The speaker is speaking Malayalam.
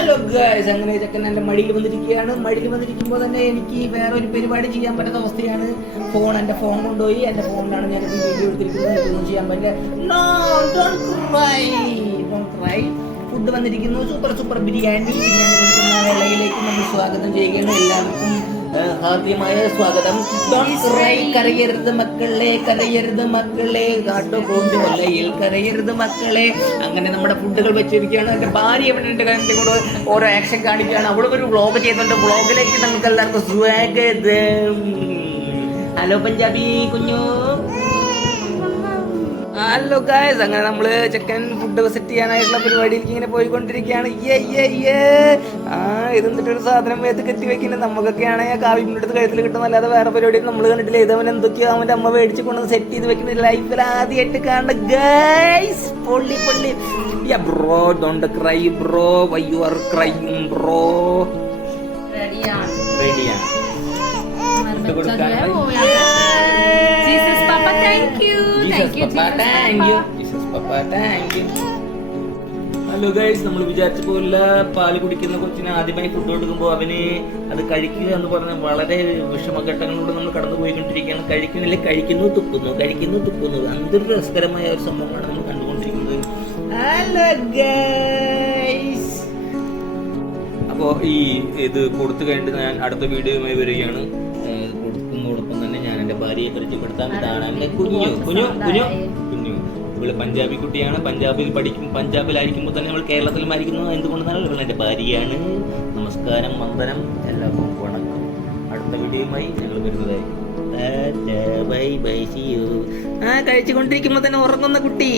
ഹലോ ഗൈസ് അങ്ങനെ ചെക്കൻ എന്റെ മടിയിൽ വന്നിരിക്കുകയാണ്. മടിയിൽ വന്നിരിക്കുമ്പോൾ തന്നെ എനിക്ക് വേറെ ഒരു പരിപാടി ചെയ്യാൻ പറ്റാത്ത അവസ്ഥയാണ്. ഫോൺ എന്റെ ഫോൺ കൊണ്ടുപോയി. എന്റെ ഫോണിലാണ് ഞാൻ വീഡിയോ എടുത്തിരിക്കുന്നത്. എനിക്കൊന്നും ചെയ്യാൻ പറ്റില്ല. നോ ഡോണ്ട് ഡോണ്ട് ഫുഡ് വന്നിരിക്കുന്നു. Super super biryani. ബിരിയാണി വേളയിലേക്ക് നമ്മൾ സ്വാഗതം ചെയ്യുകയാണ്. എല്ലാവർക്കും ഏഹ്, ഹാർദ്യമായ സ്വാഗതം കരയരുത് മക്കളെ കരയരുത് മക്കളെ. കാട്ടോ പോണ്ട് വല്ലയിൽ കരയരുത് മക്കളെ. അങ്ങനെ നമ്മുടെ ഫുഡുകൾ വെച്ചിരിക്കുകയാണ്. എന്റെ ഭാര്യ ഇവിടെ എന്റെ കൂടെ ഓരോ ആക്ഷൻ കാണിക്കുകയാണ്. അവളും ഒരു വ്ളോഗ് ചെയ്തുകൊണ്ട് വ്ളോഗിലേക്ക് നമുക്ക് എല്ലാവർക്കും സ്വാഗതം. ഹലോ പഞ്ചാബി കുഞ്ഞു. ഹലോ ഗായ്സ് അങ്ങനെ നമ്മൾ ചെക്കൻ ഫുഡ് സെറ്റ് ചെയ്യാനായിട്ടുള്ള പരിപാടിയിലേക്ക് ഇങ്ങനെ പോയിക്കൊണ്ടിരിക്കുകയാണ്. ഇതെന്നിട്ടൊരു യ്യേ, യ്യേ. ആ ഇത് ഒരു സാധനം? ഏത് കെട്ടി വെക്കുന്നത് നമുക്കൊക്കെ ആണെങ്കിൽ കാവി അടുത്ത് കഴുത്തിൽ കിട്ടും അല്ലാതെ വേറെ പരിപാടി നമ്മൾ കണ്ടിട്ടില്ല. ഇതവൻ എന്തൊക്കെയോ അവന്റെ അമ്മ മേടിച്ച് കൊണ്ട് സെറ്റ് ചെയ്ത് വെക്കുന്ന ലൈഫിൽ ആദ്യമായിട്ട് കാണുന്ന ഗൈസ് പൊള്ളി പൊള്ളി. Bro don't cry bro why you are ക്രൈയും bro റെഡിയാണ് റെഡിയാണ് കൊടുക്കാൻ ഹലോ ഗൈസ് നമ്മൾ വിചാരിച്ച പോലെ പാൽ കുടിക്കുന്ന കൊച്ചിന് ആദ്യമായി ഫുഡ് കൊടുക്കുമ്പോൾ അവന് അത് കഴിക്കുക എന്ന് പറഞ്ഞ വളരെ വിഷമഘട്ടങ്ങളിലൂടെ നമ്മൾ കടന്നു പോയിക്കൊണ്ടിരിക്കുകയാണ് കഴിക്കുന്നില്ല കഴിക്കുന്നു തുപ്പുന്നു കഴിക്കുന്നു തുപ്പുന്നു. എന്തൊരു രസകരമായ ഒരു സംഭവമാണ് നമ്മൾ കണ്ടുകൊണ്ടിരിക്കുന്നത്. ഹലോ ഗൈസ് അപ്പോൾ ഈ ഇത് കൊടുത്തു കഴിഞ്ഞിട്ട് ഞാൻ അടുത്ത വീഡിയോയുമായി വരികയാണ്. കൊടുക്കുന്നതോടൊപ്പം ഭാര്യയെ പരിചയപ്പെടുത്താം ഇതാണ് എന്റെ കുഞ്ഞു. കുഞ്ഞു കുഞ്ഞു. കുഞ്ഞു. ഇവൾ പഞ്ചാബി കുട്ടിയാണ്. പഞ്ചാബിൽ പഠിക്കും പഞ്ചാബിലായിരിക്കുമ്പോൾ തന്നെ നമ്മൾ കേരളത്തിലുമായിരിക്കുന്നു എന്തുകൊണ്ടെന്നാൽ ഇവൾ എന്റെ ഭാര്യയാണ്. നമസ്കാരം വന്ദനം. എല്ലാവർക്കും വണക്കം. അടുത്ത വീഡിയോയുമായി ഞങ്ങൾ വരുന്നതായിരിക്കും ബൈ ബൈ യു. ആ കഴിച്ചുകൊണ്ടിരിക്കുമ്പോൾ തന്നെ ഉറങ്ങുന്ന കുട്ടി.